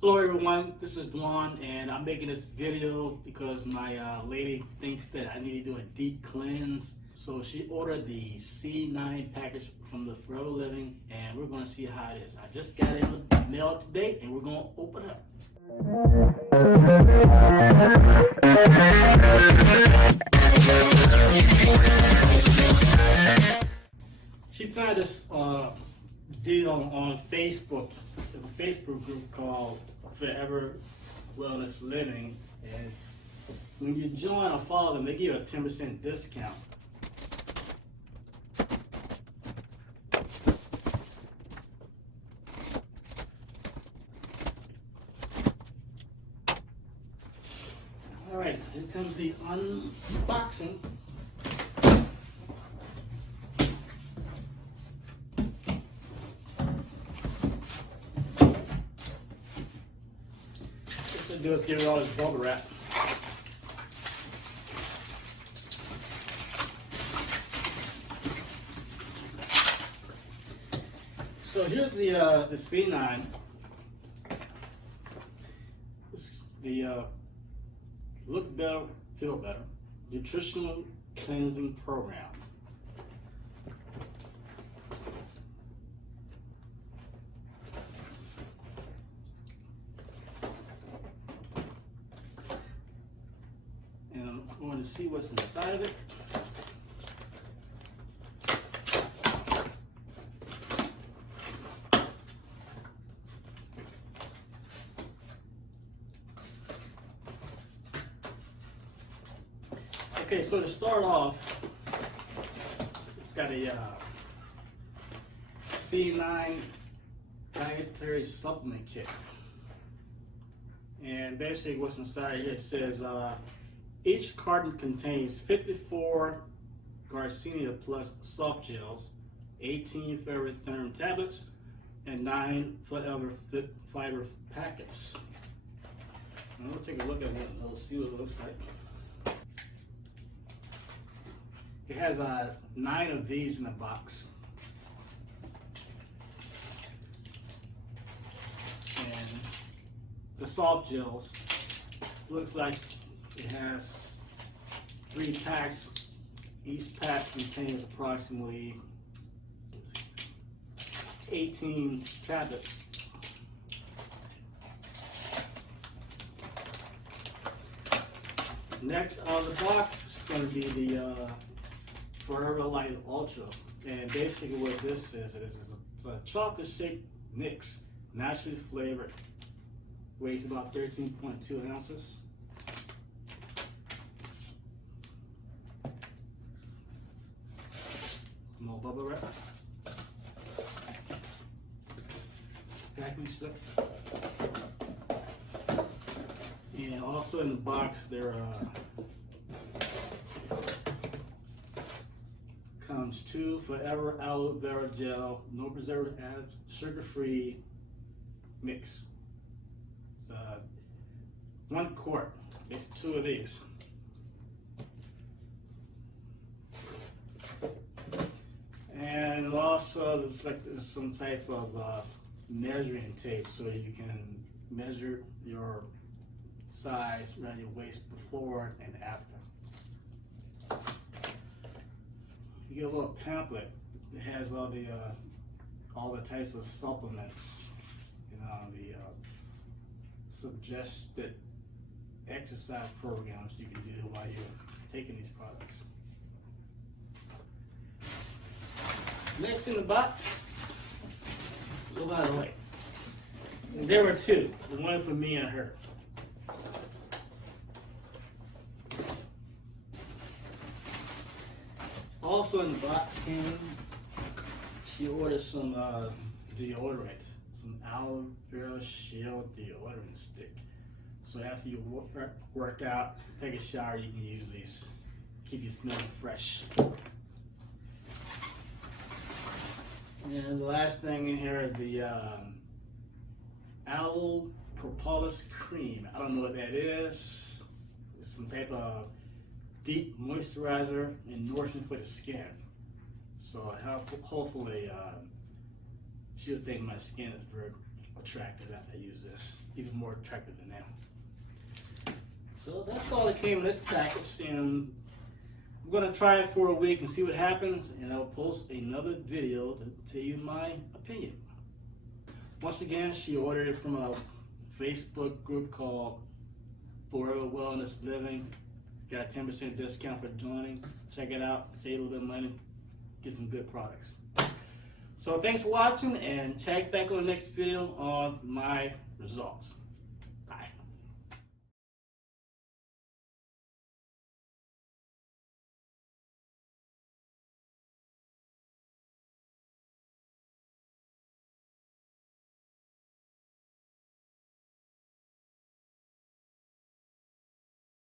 Hello everyone, this is Dwan and I'm making this video because my lady thinks that I need to do a deep cleanse. So she ordered the C9 package from the Forever Living and we're going to see how it is. I just got it in the mail today and we're going to open it up. She found this deal on Facebook, a Facebook group called Forever Wellness Living, and when you join or follow them, they give you a 10% discount. All right, here comes the unboxing. What to do is get rid of all this bubble wrap. So here's the C9. It's the Look Better, Feel Better Nutritional Cleansing Program. And I'm going to see what's inside of it. Okay, so to start off, it's got a C9 dietary supplement kit. And basically what's inside here, it says each carton contains 54 Garcinia Plus soft gels, 18 Forever Therm tablets, and 9 Forever Fit Fiber packets. And we'll take a look at it and we'll see what it looks like. It has 9 of these in the box. And the soft gels, looks like it has 3 packs. Each pack contains approximately 18 tablets. Next out of the box is going to be the Forever Light Ultra, and basically what this is, it's a chocolate shake mix, naturally flavored, weighs about 13.2 ounces. More bubble wrap, packing slip, and also in the box there comes 2 Forever Aloe Vera Gel, no preservative added, sugar-free mix. It's 1 quart. It's 2 of these. And also there's like some type of measuring tape so you can measure your size around your waist before and after. You get a little pamphlet. It has all the types of supplements, the suggested exercise programs you can do while you're taking these products. Next in the box, go by the way. There were 2, the one for me and her. Also in the box came, she ordered some deodorant, some Aloe Vera Shell deodorant stick. So after you work out, take a shower, you can use these. Keep you smelling fresh. And the last thing in here is the Aloe Propolis Cream. I don't know what that is. It's some type of deep moisturizer and nourishment for the skin. So hopefully she'll think my skin is very attractive after I use this. Even more attractive than that. So that's all that came in this package, and I'm gonna try it for a week and see what happens, and I'll post another video to tell you my opinion. Once again, she ordered it from a Facebook group called Forever Wellness Living. Got a 10% discount for joining. Check it out, save a little bit of money, get some good products. So thanks for watching, and check back on the next video on my results.